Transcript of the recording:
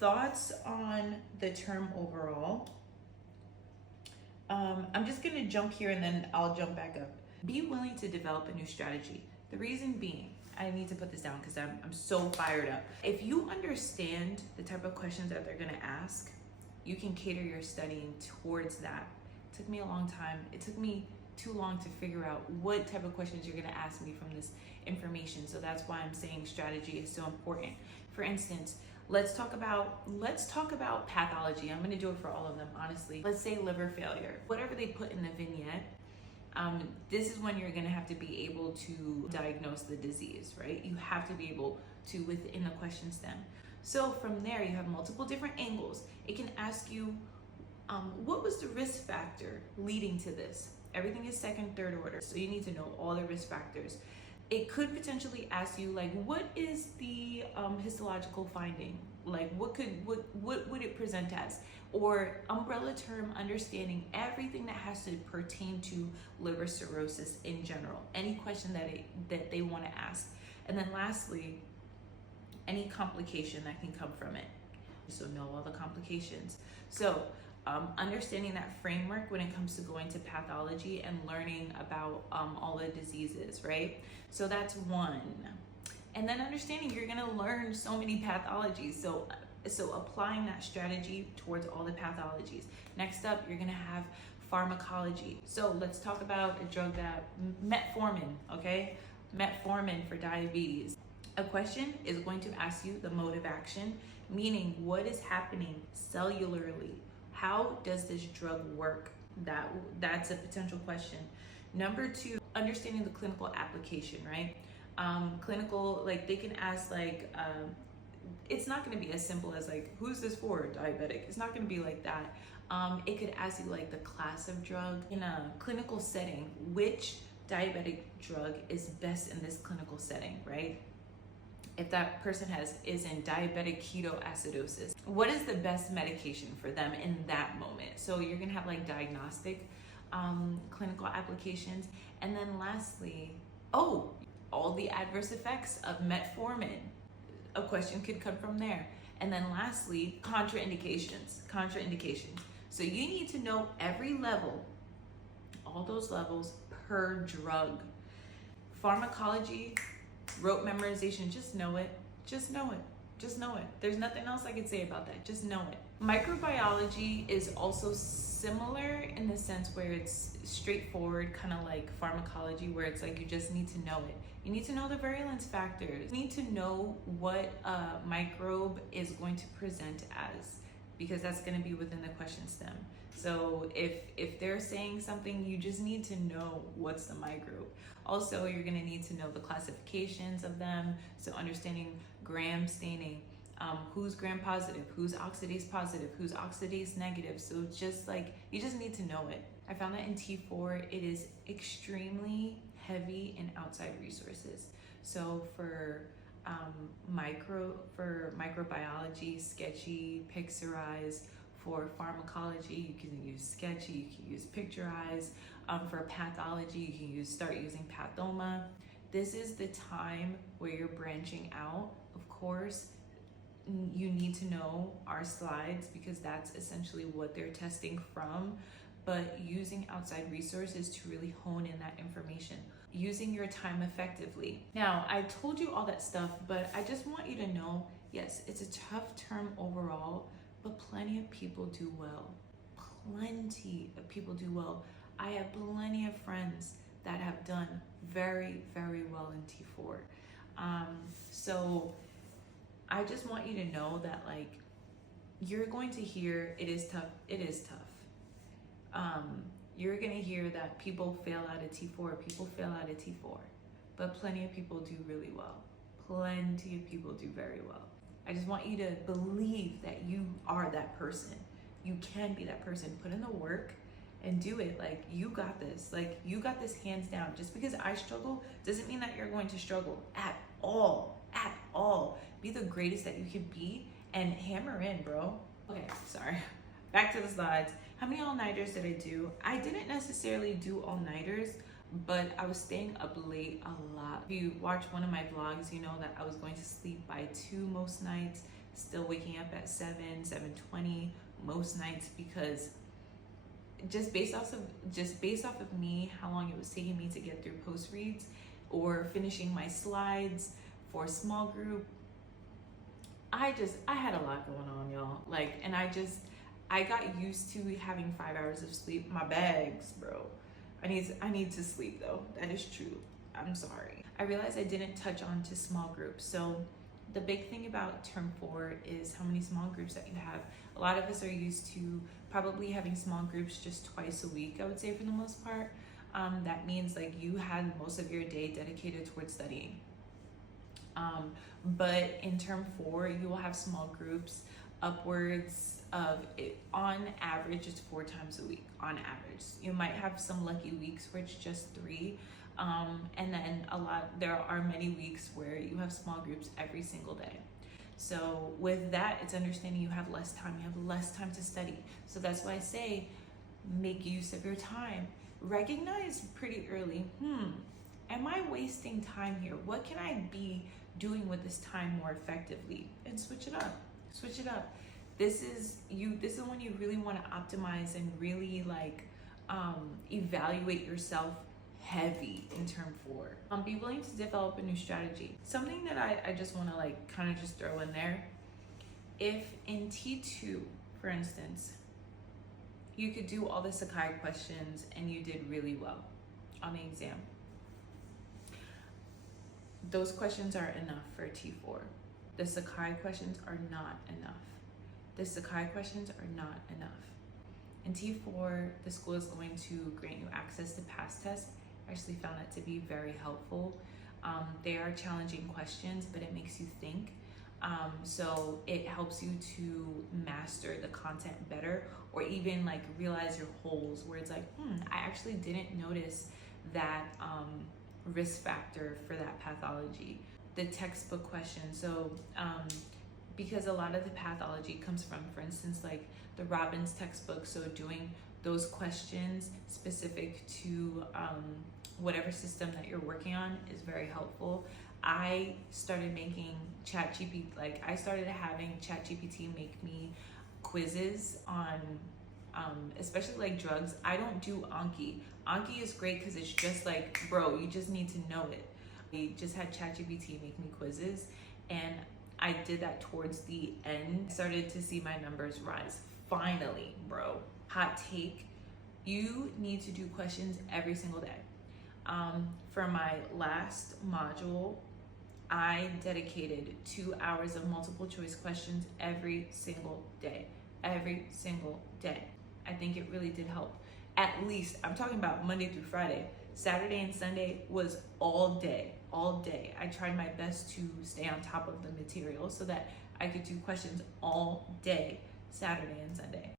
thoughts on the term overall. I'm just gonna jump here and then I'll jump back up. Be willing to develop a new strategy. The reason being, I need to put this down because I'm so fired up. If you understand the type of questions that they're gonna ask, you can cater your studying towards that. It took me a long time. It took me too long to figure out what type of questions you're gonna ask me from this information. So that's why I'm saying strategy is so important. For instance, let's talk about pathology. I'm gonna do it for all of them, honestly. Let's say liver failure. Whatever they put in the vignette, this is when you're gonna have to be able to diagnose the disease, right? You have to be able to within the question stem. So from there, you have multiple different angles. It can ask you, what was the risk factor leading to this? Everything is second, third order. So you need to know all the risk factors. It could potentially ask you, like, what is the histological finding? Like, what would it present as? Or umbrella term, understanding everything that has to pertain to liver cirrhosis in general. Any question that they want to ask. And then lastly, any complication that can come from it. So know all the complications. So understanding that framework when it comes to going to pathology and learning about all the diseases, right? So that's one. And then understanding you're gonna learn so many pathologies. So applying that strategy towards all the pathologies. Next up, you're gonna have pharmacology. So let's talk about a drug that, metformin, okay? Metformin for diabetes. A question is going to ask you the mode of action, meaning what is happening cellularly. How does this drug work? That's a potential question. Number two, understanding the clinical application, right? Clinical, like they can ask like, it's not gonna be as simple as like, who's this for, diabetic? It's not gonna be like that. It could ask you like the class of drug in a clinical setting, which diabetic drug is best in this clinical setting, right? If that person is in diabetic ketoacidosis, what is the best medication for them in that moment? So you're gonna have like diagnostic clinical applications. And then lastly, all the adverse effects of metformin. A question could come from there. And then lastly, contraindications. So you need to know every level, all those levels per drug. Pharmacology, rote memorization, just know it. There's nothing else I could say about that. Just know it. Microbiology is also similar in the sense where it's straightforward, kind of like pharmacology, where it's like you just need to know it. You need to know the virulence factors. You need to know what a microbe is going to present as, because that's going to be within the question stem. So if they're saying something, you just need to know what's the microbe. Also, you're going to need to know the classifications of them. So understanding gram staining, who's gram positive, who's oxidase positive, who's oxidase negative. So just like, you just need to know it. I found that in T4, it is extremely heavy in outside resources. So for microbiology, Sketchy, Pixorize. For pharmacology, you can use Sketchy, you can use Picturize. For pathology, you can start using Pathoma. This is the time where you're branching out. Of course, you need to know our slides because that's essentially what they're testing from, but using outside resources to really hone in that information. Using your time effectively. Now, I told you all that stuff, but I just want you to know, yes, it's a tough term overall, but plenty of people do well. Plenty of people do well. I have plenty of friends that have done very, very well in T4. So I just want you to know that like, you're going to hear it is tough. You're gonna hear that people fail out of T4, but plenty of people do really well. Plenty of people do very well. I just want you to believe that you are that person. You can be that person. Put in the work and do it. Like, you got this. Like, you got this hands down. Just because I struggle doesn't mean that you're going to struggle at all. At all. Be the greatest that you can be and hammer in, bro. Okay, sorry. Back to the slides. How many all-nighters did I do? I didn't necessarily do all-nighters, but I was staying up late a lot. If you watch one of my vlogs, you know that I was going to sleep by 2 most nights. still waking up at 7:20 most nights, because just based off of me, how long it was taking me to get through post reads or finishing my slides for a small group. I had a lot going on, y'all. Like, and I got used to having 5 hours of sleep. My bags, bro. I need to sleep though. That is true. I'm sorry. I realized I didn't touch on to small groups. So the big thing about term 4 is how many small groups that you have. A lot of us are used to probably having small groups just twice a week, I would say, for the most part. That means like you had most of your day dedicated towards studying. But in term 4, you will have small groups upwards of, on average, it's 4 times a week, on average. You might have some lucky weeks where it's just 3. And then there are many weeks where you have small groups every single day. So with that, it's understanding you have less time. You have less time to study. So that's why I say, make use of your time. Recognize pretty early, am I wasting time here? What can I be doing with this time more effectively? And switch it up. Switch it up. This is when you really want to optimize and really like evaluate yourself heavy in term 4. Be willing to develop a new strategy. Something that I just want to like kind of just throw in there. If in T2, for instance, you could do all the Sakai questions and you did really well on the exam, those questions are enough for T4. The Sakai questions are not enough. The Sakai questions are not enough. In T4, the school is going to grant you access to past tests. I actually found that to be very helpful. They are challenging questions, but it makes you think. So it helps you to master the content better, or even like realize your holes where it's like, I actually didn't notice that risk factor for that pathology. The textbook question. So because a lot of the pathology comes from, for instance, like the Robbins textbook. So doing those questions specific to whatever system that you're working on is very helpful. I started making ChatGPT, like I started having ChatGPT make me quizzes on especially like drugs. I don't do Anki. Anki is great because it's just like, bro, you just need to know it. We just had ChatGPT make me quizzes, and I did that towards the end. I started to see my numbers rise. Finally, bro. Hot take, you need to do questions every single day. For my last module, I dedicated 2 hours of multiple choice questions every single day. Every single day. I think it really did help. At least, I'm talking about Monday through Friday. Saturday and Sunday was all day. I tried my best to stay on top of the material so that I could do questions all day, Saturday and Sunday.